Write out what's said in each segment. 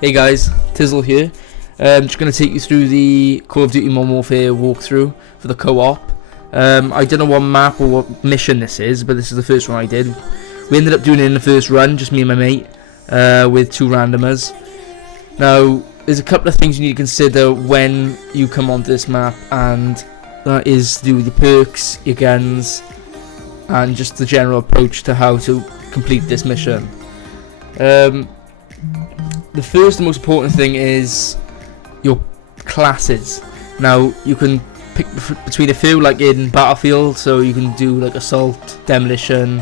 Hey guys, Tizzle here. I'm just going to take you through the Call of Duty Modern Warfare walkthrough for the co-op. I don't know what map or what mission this is, but this is the first one I did. We ended up doing it in the first run, just me and my mate, with two randomers. Now, there's a couple of things you need to consider when you come onto this map, and that is to do with your perks, your guns, and just the general approach to how to complete this mission. The first and most important thing is your classes. Now, you can pick between a few, like in Battlefield, so you can do like Assault, Demolition,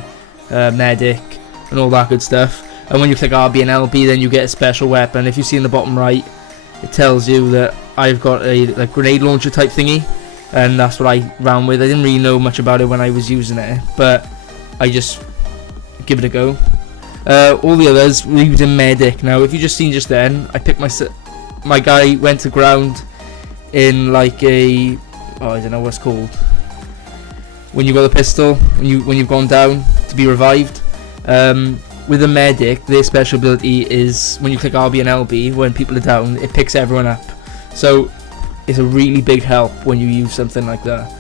Medic, and all that good stuff. And when you click RB and LB, then you get a special weapon. If you see in the bottom right, it tells you that I've got a like grenade launcher type thingy, and that's what I ran with. I didn't really know much about it when I was using it, but I just give it a go. All the others, we're using Medic. Now, if you just seen just then, I picked my guy went to ground in like a, I don't know what's called, when you got the pistol, when you've gone down to be revived. With the Medic, their special ability is when you click RB and LB, when people are down, it picks everyone up. So it's a really big help when you use something like that.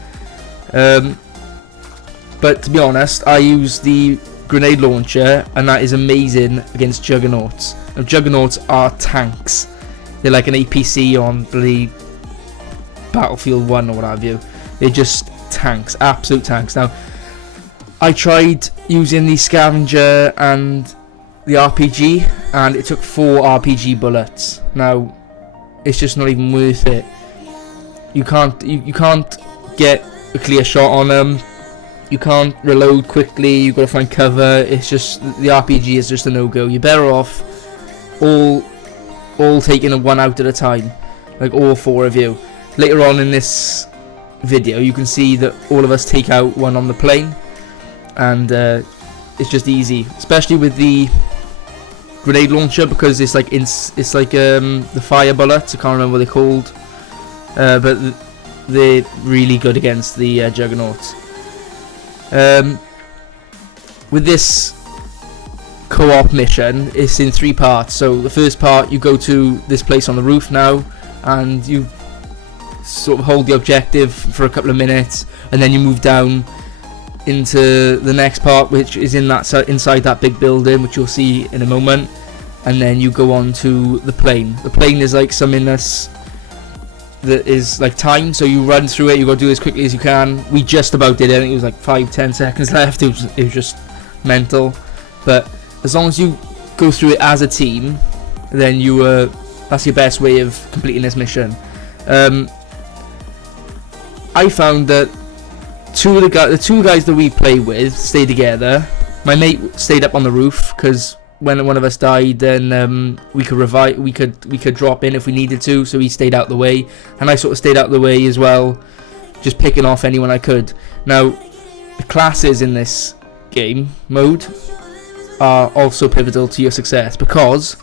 But to be honest, I use the grenade launcher, and that is amazing against juggernauts. Now, juggernauts are tanks. They're like an APC on the Battlefield 1 or what have you. They're just tanks, absolute tanks. Now, I tried using the scavenger and the RPG, and it took 4 RPG bullets. Now, it's just not even worth it. You can't get a clear shot on them. You can't reload quickly. You've got to find cover. It's just, the RPG is just a no-go. You're better off all taking a one out at a time, like all 4 of you. Later on in this video, you can see that all of us take out one on the plane, and it's just easy, especially with the grenade launcher, because it's like the fire bullets. I can't remember what they're called, but they're really good against the juggernauts. With this co-op mission, it's in 3 parts. So the first part, you go to this place on the roof now, and you sort of hold the objective for a couple of minutes, and then you move down into the next part, which is inside that big building, which you'll see in a moment, and then you go on to the plane. The plane is like something that is like time, so you run through it. You got to do it as quickly as you can. We just about did it. I think it was like 5-10 seconds left. It was just mental. But as long as you go through it as a team, then that's your best way of completing this mission. I found that the two guys that we play with stay together. My mate stayed up on the roof, because when one of us died, then we could revive. We could drop in if we needed to. So he stayed out the way, and I sort of stayed out the way as well, just picking off anyone I could. Now, the classes in this game mode are also pivotal to your success, because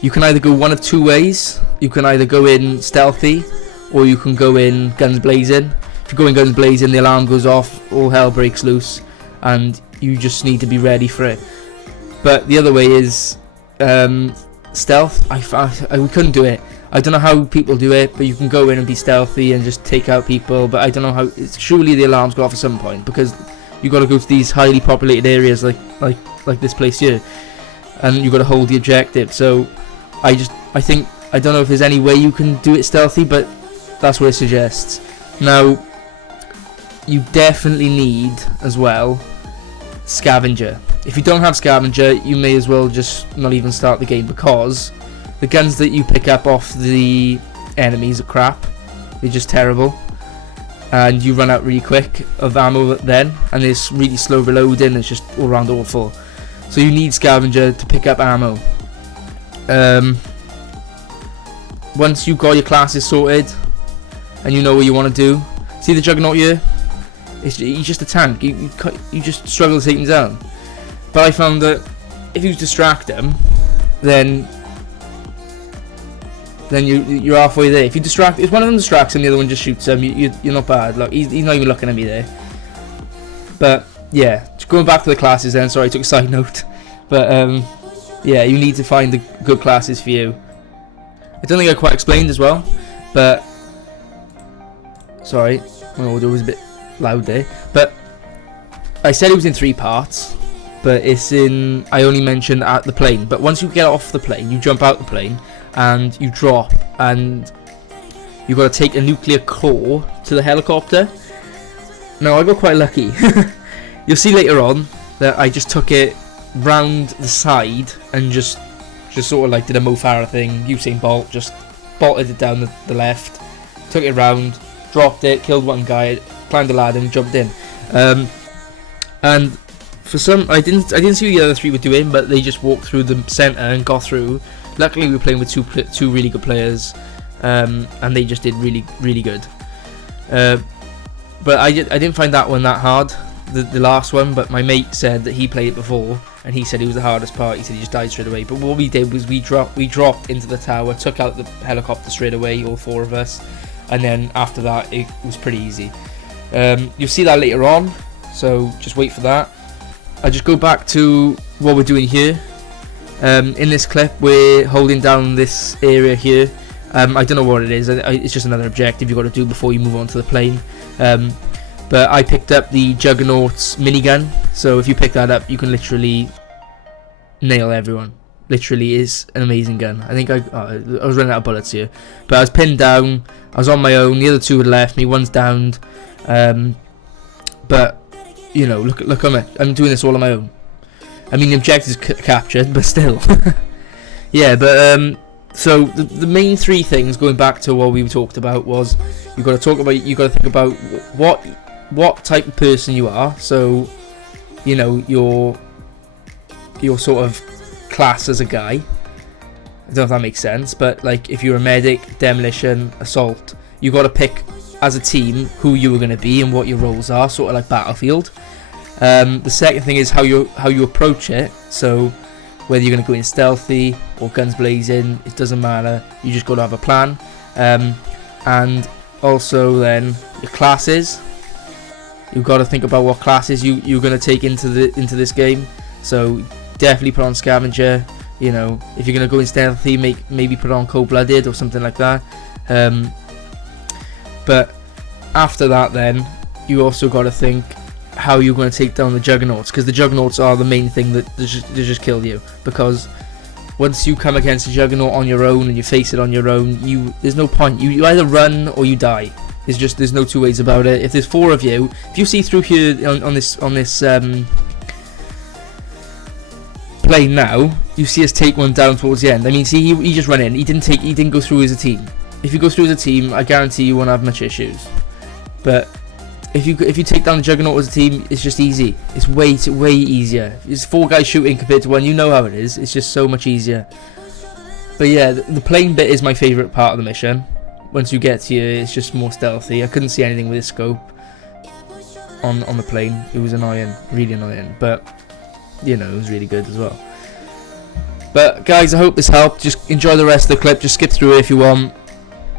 you can either go one of 2 ways. You can either go in stealthy, or you can go in guns blazing. If you go in guns blazing, the alarm goes off, all hell breaks loose, and you just need to be ready for it. But the other way is stealth. We couldn't do it. I don't know how people do it, but you can go in and be stealthy and just take out people. But I don't know how. Surely the alarms go off at some point, because you got to go to these highly populated areas like this place here, and you got to hold the objective. So I don't know if there's any way you can do it stealthy, but that's what it suggests. Now, you definitely need as well scavenger. If you don't have scavenger, you may as well just not even start the game, because the guns that you pick up off the enemies are crap. They're just terrible, and you run out really quick of ammo then, and it's really slow reloading. It's just all around awful. So you need scavenger to pick up ammo. Once you've got your classes sorted and you know what you want to do, see the Juggernaut here? He's just a tank. You just struggle to take him down. But I found that if you distract him, then you're halfway there. If one of them distracts him, the other one just shoots him, you're not bad. Like, he's not even looking at me there. But yeah, going back to the classes then. Sorry, I took a side note. But yeah, you need to find the good classes for you. I don't think I quite explained as well, but sorry, my audio was a bit loud there. But I said it was in 3 parts, but it's in, I only mentioned at the plane. But once you get off the plane, you jump out the plane and you drop, and you got to take a nuclear core to the helicopter. Now I got quite lucky. You'll see later on that I just took it round the side and just sort of like did a Mo Farah thing, Usain Bolt, just bolted it down the left, took it round, dropped it, killed one guy, climbed the ladder and jumped in. And for some, I didn't see what the other 3 were doing, but they just walked through the centre and got through. Luckily we were playing with two really good players, and they just did really good. But I didn't find that one that hard, the last one, but my mate said that he played it before and he said it was the hardest part. He said he just died straight away. But what we did was we dropped into the tower, took out the helicopter straight away, all 4 of us, and then after that it was pretty easy. You'll see that later on, so just wait for that. I'll just go back to what we're doing here. In this clip we're holding down this area here. I don't know what it is, it's just another objective you've got to do before you move on to the plane. But I picked up the Juggernaut's minigun, so if you pick that up you can literally nail everyone. Literally is an amazing gun. I think I was running out of bullets here, but I was pinned down, I was on my own, the other 2 had left me, one's downed, but you know, look I'm doing this all on my own. I mean the objective's captured, but still. Yeah, but so the main 3 things, going back to what we talked about, was you got to think about what type of person you are. So you know, your sort of class as a guy. I don't know if that makes sense, but like if you're a medic, demolition, assault, you got to pick as a team who you were going to be and what your roles are, sort of like Battlefield. The second thing is how you approach it. So whether you're going to go in stealthy or guns blazing, it doesn't matter. You just got to have a plan. And also then your classes. You've got to think about what classes you're going to take into this game. So definitely put on scavenger. You know, if you're going to go in stealthy, maybe put on cold-blooded or something like that. But after that, then you also got to think how you're going to take down the Juggernauts, because the Juggernauts are the main thing that they just kill you. Because once you come against a Juggernaut on your own and you face it on your own, there's no point. You either run or you die. There's no 2 ways about it. If there's 4 of you, if you see through here on this plane now, you see us take one down towards the end. I mean, see, he just ran in. He didn't go through as a team. If you go through as a team, I guarantee you won't have much issues. But if you take down the Juggernaut as a team, it's just easy. It's way easier. It's 4 guys shooting compared to 1. You know how it is. It's just so much easier. But yeah, the plane bit is my favourite part of the mission. Once you get here, it's just more stealthy. I couldn't see anything with this scope on the plane. It was annoying, really annoying. But you know, it was really good as well. But guys, I hope this helped. Just enjoy the rest of the clip. Just skip through it if you want.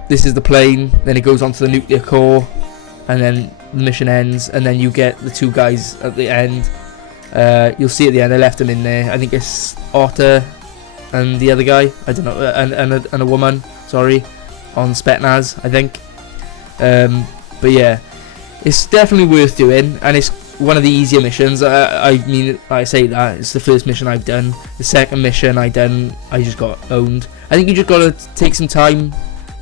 This is the plane. Then it goes on to the nuclear core, and then the mission ends, and then you get the 2 guys at the end. You'll see at the end I left them in there. I think it's Otter and the other guy, I don't know, and a woman, sorry, on Spetnaz, I think. But yeah, it's definitely worth doing, and it's one of the easier missions. I mean, I say that it's the first mission I've done. The second mission I just got owned. I think you just gotta take some time,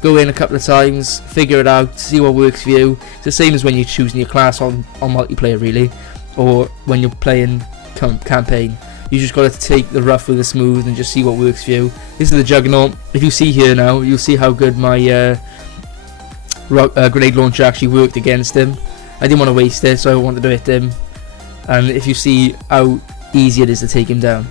go in a couple of times, figure it out, see what works for you. It's the same as when you're choosing your class on multiplayer, really, or when you're playing campaign. You just got to take the rough with the smooth and just see what works for you. This is the Juggernaut. If you see here now, you'll see how good my grenade launcher actually worked against him. I didn't want to waste it, so I wanted to hit him. And if you see how easy it is to take him down.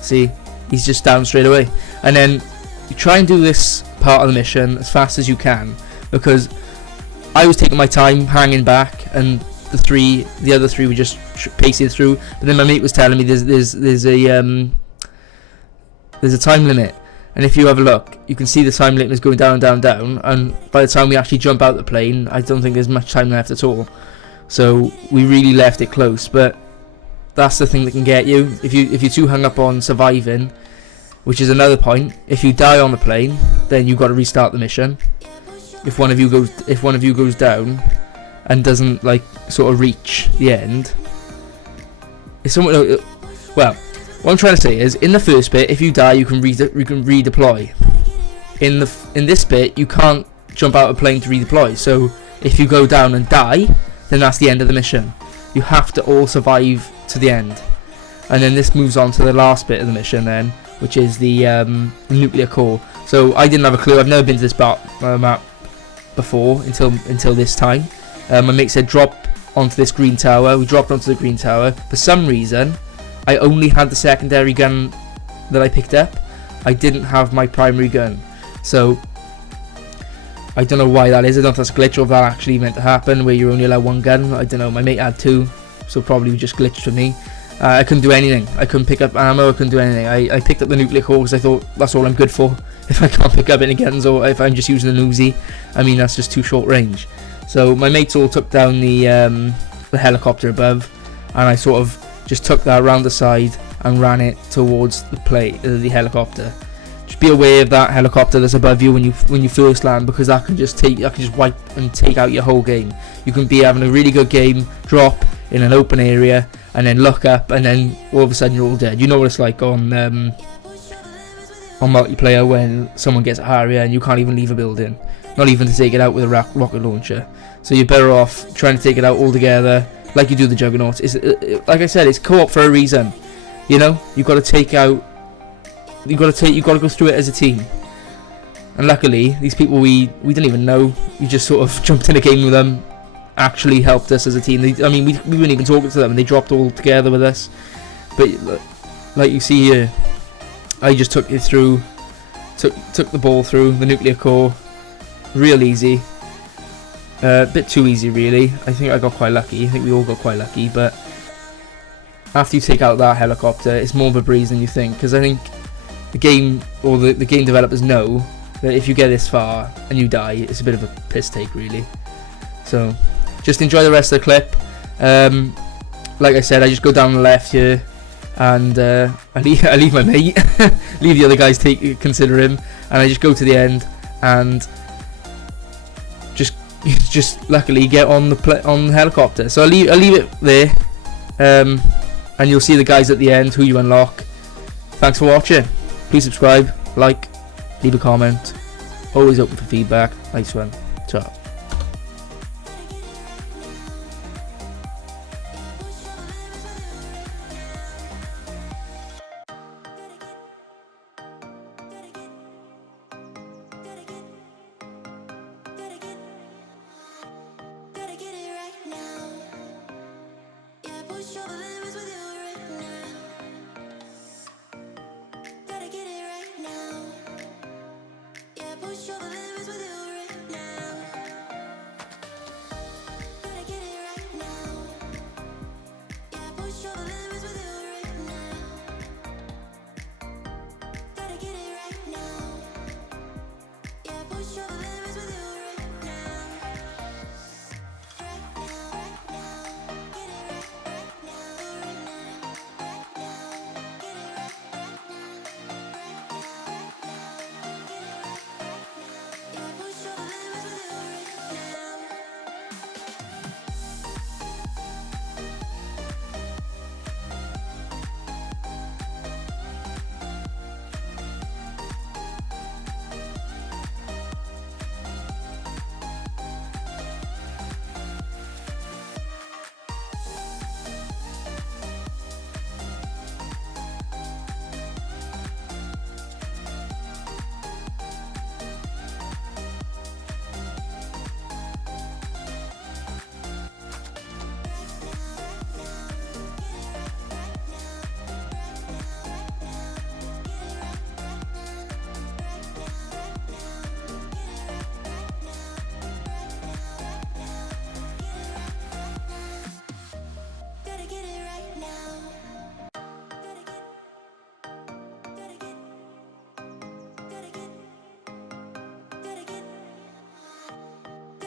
See, he's just down straight away. And then you try and do this part of the mission as fast as you can, because I was taking my time hanging back, and the other three were just pacing through. But then my mate was telling me there's a time limit, and if you have a look, you can see the time limit is going down, down, down. And by the time we actually jump out the plane, I don't think there's much time left at all. So we really left it close. But that's the thing that can get you. If you're too hung up on surviving, which is another point. If you die on the plane, then you've got to restart the mission. If one of you goes down and doesn't like sort of reach the end, if someone, well, what I'm trying to say is, in the first bit, if you die, you can redeploy. In this bit, you can't jump out of a plane to redeploy. So if you go down and die, then that's the end of the mission. You have to all survive to the end. And then this moves on to the last bit of the mission then, which is the nuclear core. So I didn't have a clue. I've never been to this map before until this time. My mate said drop onto this green tower. We dropped onto the green tower. For some reason, I only had the secondary gun that I picked up. I didn't have my primary gun. So I don't know why that is. I don't know if that's a glitch or if that actually meant to happen, where you're only allowed one gun. I don't know. My mate had two, so probably just glitched for me. I couldn't do anything. I couldn't pick up ammo. I couldn't do anything. I picked up the nuclear core because I thought that's all I'm good for. If I can't pick up any guns, or if I'm just using an Uzi, I mean, that's just too short range. So my mates all took down the helicopter above, and I sort of just took that around the side and ran it towards the helicopter. Just be aware of that helicopter that's above you when you first land, because that can just wipe and take out your whole game. You can be having a really good game, drop in an open area, and then look up, and then all of a sudden you're all dead. You know what it's like on multiplayer when someone gets a Harrier and you can't even leave a building, not even to take it out with a rocket launcher. So you're better off trying to take it out all together, like you do the Juggernauts. Like I said, it's co-op for a reason. You know, you've got to go through it as a team. And luckily, these people we didn't even know. We just sort of jumped in a game with them. Actually helped us as a team. I mean, we weren't even talking to them, and they dropped all together with us. But like you see here, I just took it through, took the ball through the nuclear core, real easy. A bit too easy, really. I think I got quite lucky. I think we all got quite lucky. But after you take out that helicopter, it's more of a breeze than you think. Because I think the game, or the game developers know that if you get this far and you die, it's a bit of a piss take, really. So just enjoy the rest of the clip. Like I said, I just go down the left here, and I leave my mate, leave the other guys consider him, and I just go to the end and just luckily get on the helicopter. So I'll leave it there, and you'll see the guys at the end who you unlock. Thanks for watching. Please subscribe, like, leave a comment. Always open for feedback. Nice one. Ciao.